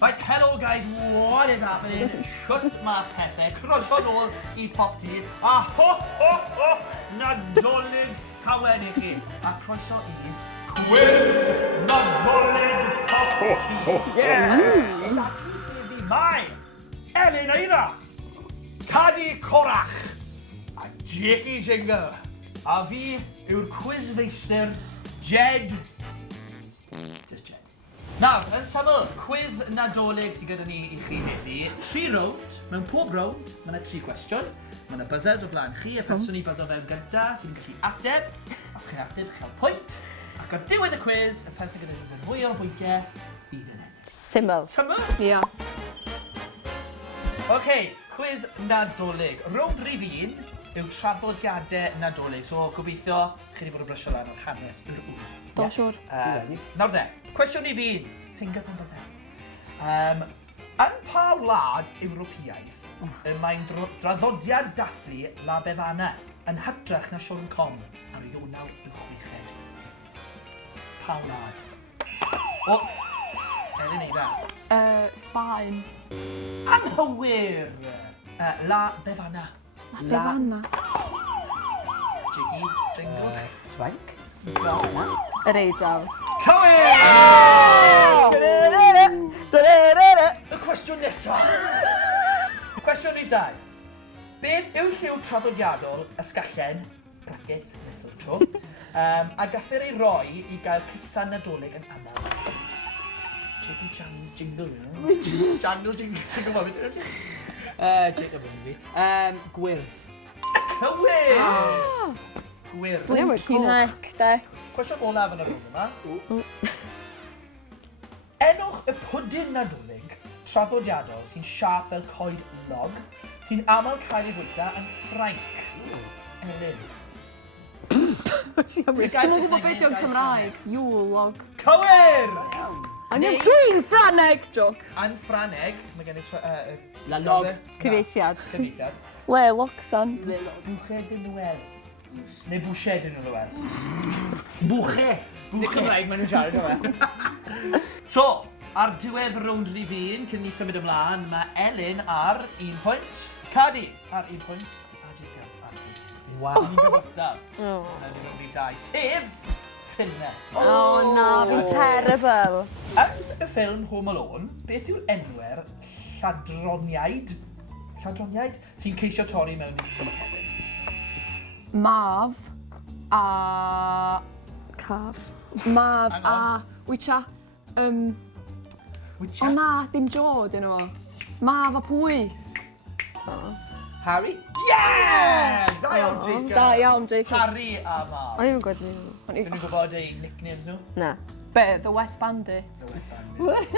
Right, hello guys, what is happening? Shwt ma pethau, croeso nôl I PopT, a ho ho ho, Nadolig cawen I chi. A croeso I Cwis Nadolig PopT. Yes! Mae, Elin eiddo, Cadi corach, a Jakey jingle. A fi yw'r quiz feistr, Jed. Just Jed. Nawr, yn syml, quiz Nadolig sydd gyda ni I chi heddi. 3 rownd, mewn pob rownd, mae yna 3 cwestiwn. Mae yna buzzers o flaen chi, y person I buzzer fewn gyda sy'n gallu ateb. A chi'n ateb, chi'n cael pwynt. Ac ar diwedd y quiz, y person gyda ni'n fwy o'r bwyntiau, fydd yn ennill. Syml. Syml? Ia. OK, quiz Nadolig. Rownd rif 1 yw traddodiadau Nadolig. So, gobeithio chi wedi bod yn brysio lan o'r hanes yw'r ŵr. Do, siwr. Nawr de, cwestiwn I fi, tingad o'n byddai. Yn pa wlad Ewropeaidd mae'n draddodiad dathlu La Befana yn hytrach na Siwrn Com ar Ionawr uwch-wechred? Pa wlad? O, Elin eida. Sbaen. Anghywir! La Befana. La Befana. Jiggy, jingle. Ffrainc? Yr Eidal. Cywir! Y cwestiwn nesaf. Cwestiwn rhif 2. Beth yw lliw traddodiadol ysgallen, bracket, mistletoe, a gaffer ei roi I gael cysan Nadolig yn aml? Jiggy jingle, Jangle jingle, sy'n gwybod beth yw'n Jacob yn fi. Gwyrdd. Cywir! Gwyrdd. Newid chi'n hec, de. Cwestiwn olaf yn y rhwng yma. Enwch y pwdin Nadolig traddodiadol sy'n siap fel coed log, sy'n aml cael ei fwyta yn Ffrainc. Elin. Dwi'n gwybod beth yw'n Cymraeg. Iwlog. Cywir! Dwi'n Ffraneg, joc. Yn Ffraneg, mae gen I... La log. Cyfeithiad. Cyfeithiad. Le, Locsan. Bwche dyn nhwel. Neu bwche dyn nhwel. Bwche! Neu Cymraeg maen nhw'n siarad o fe. So, ar diwedd rownd rhif 1, cyn ni symud ymlaen, mae Elin ar 1 pwynt. Cadi ar 1 pwynt. A Jacob ar 1 pwynt. Waw. Ni'n gyfodol. Mewn I rownd rhif 2, sef ffilmau. O na, fi'n terrible. Yn y ffilm Home Alone, beth yw'r enwer lladroniaid sy'n ceisio torri mewn i'r tŷ Kevin? Maf a... Caf. Maf a... Wycha... O na, dim Jod yn o. Maf a pwy? Harry? Yeah! Da iawn, Jacob. Da iawn, Jacob. Harry a Mab. O'n i'n gwybod ni. Ti'n nhw'n gwybod eu nicknames nhw? Na. Be, The Wet Bandit? The Wet Bandits.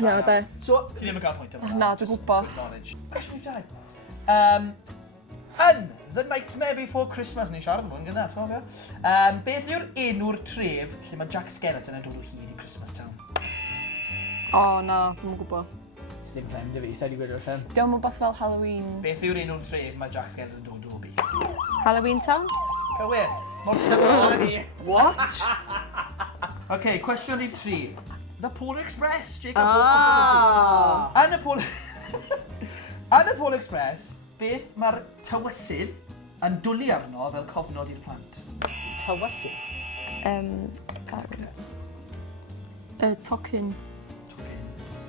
Ia, de. So, Ti ddim yn cael pwynt yma. Na, dwi'n gwybod. Cwestiwn i ddau. Yn The Nightmare Before Christmas, ni'n siarad am hwn gyda, ti'n meddwl? Beth yw'r enw'r tref lle mae Jack Skeleton yn dod o hyd I Christmas Town? O na, dwi'n gwybod. Sdim pen dy fi, sa'i di gwyddo'r ffilm. Diolch yn beth fel Halloween. Beth yw'r enw'r tref mae Jack Skeleton yn dod o, basically? Halloween Town? Cywir. Mor syml yn ni. What? OK, cwestiwn rhif 3. The Polar Express, Jacob. Yn y Polar... Yn y Polar Express, beth mae'r tywysydd yn dwlu arno fel cofnod i'r plant? Tywysu. Tocyn. Tocyn.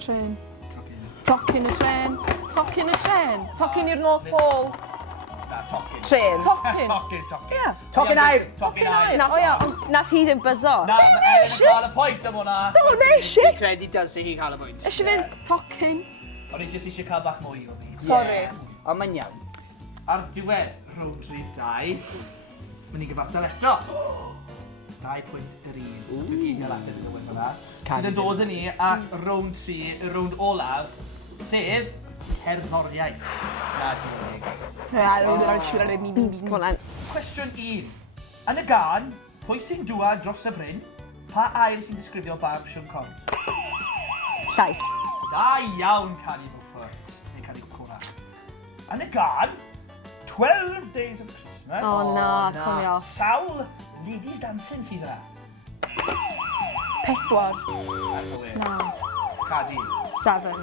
Tren. Tocyn. Tocyn y tren. Tocyn y tren. Tocyn i'r North Pole. Na, tocyn. Tren. Tocyn. Tocyn, tocyn. Ie. Tocyn air. Tocyn air. O ia, ond nath hi ddim buzzo. Na, mae Elin yn cael y pwynt am hwnna. Do, neisi. Fi'n credu dylse hi cael y bwynt. Eisiau fynd tocyn. O'n i jyst eisiau cael bach mwy o fi. Sorry. Ond mae'n iawn. Ar diwedd rownd rhif 2, mynd I gyfartal eto. 2 pwynt yr un. Dwi'n gyd gael ateb yn dweud fel sydd yn dod â ni at rownd 3, y rownd olaf, sef cerddoriaeth. Cwestiwn 1. Yn y gan, pwy sy'n dŵad dros y bryn, pa air sy'n disgrifio barf Siwrn Com? Llais. Da iawn, Cadi Bwfford. Neu Cadi Bwfford. Yn y gan, 12 Days of Christmas. O na, cofio. Sawl ladies dancing sydd yna. 4. Na. Cadi. 7.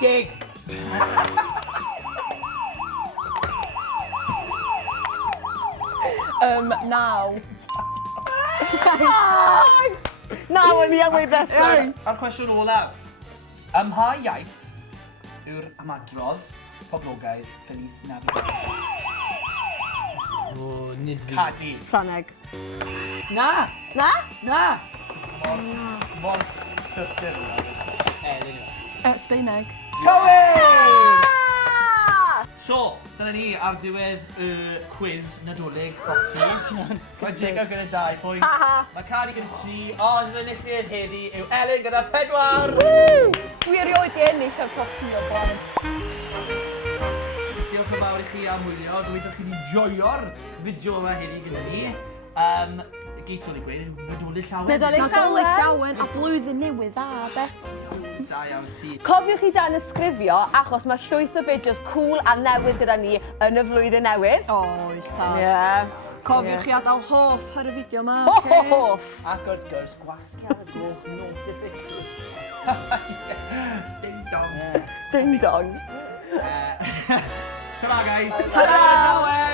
Dig. 9. Na, o'n i am ei ddesau. A'r cwestiwn olaf. Ym mha iaith yw'r ymadrodd poblogaidd Feliz Navidad? O, nid fi. Cadi. Ffraneg. Na! Na? Na! Mor syrthyr. Elin. Sbeineg. Cywir! So, dyna ni ar diwedd y quiz Nadolig PopT. Mae Jacob gyda 2 pwynt. Mae Cadi gyda 3, ond yn enillydd heddi yw Elin gyda 4. Dwi erioed i ennill ar PopT o blaen. Diolch yn fawr i chi am wylio. Dwi'n chi wedi joio'r fideo yma heddi gyda ni. Geith o'n ei gweud, Nadolig llawen. Nadolig llawen a blwyddyn newydd dda, de. Da iawn ti. Cofiwch i Tanysgrifio achos mae llwyth o fideos cool a newydd gyda ni yn y flwyddyn newydd. Oes tad. Ie. Cofiwch chi adael hoff ar y fideo yma. Hoff! Ac wrth gwrs, gwasgu ar y gloch notification. Ding dong. Ding dong. Ta-ra, guys. Ta-ra!